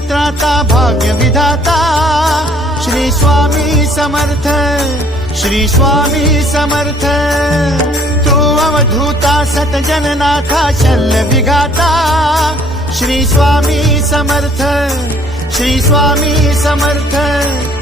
भाग्य विधाता श्री स्वामी समर्थ श्री स्वामी समर्थूता सत जननाथ शल्य श्रीस्वामी श्री स्वामी समर्थ श्री स्वामी समर्थ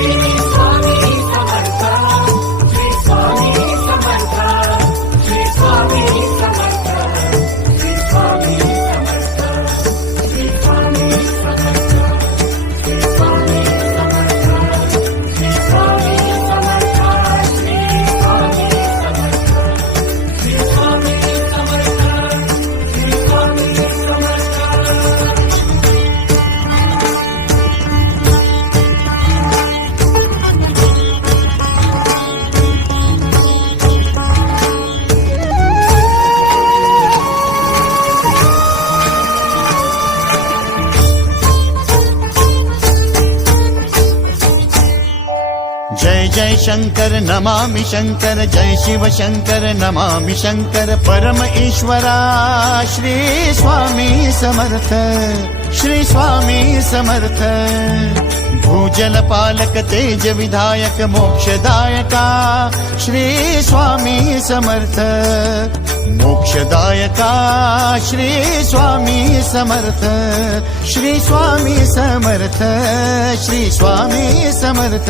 शङ्कर नमामि शङ्कर जय शिव शङ्कर नमामि शङ्कर परम ईश्वरा श्री स्वामी समर्थ श्री स्वामी समर्थ भूजल पालक तेज विधायक मोक्षदायका श्री स्वामी, स्वामी, स्वामी, स्वामी समर्थ मोक्षदायका श्री स्वामी समर्थ श्री स्वामी समर्थ श्री स्वामी समर्थ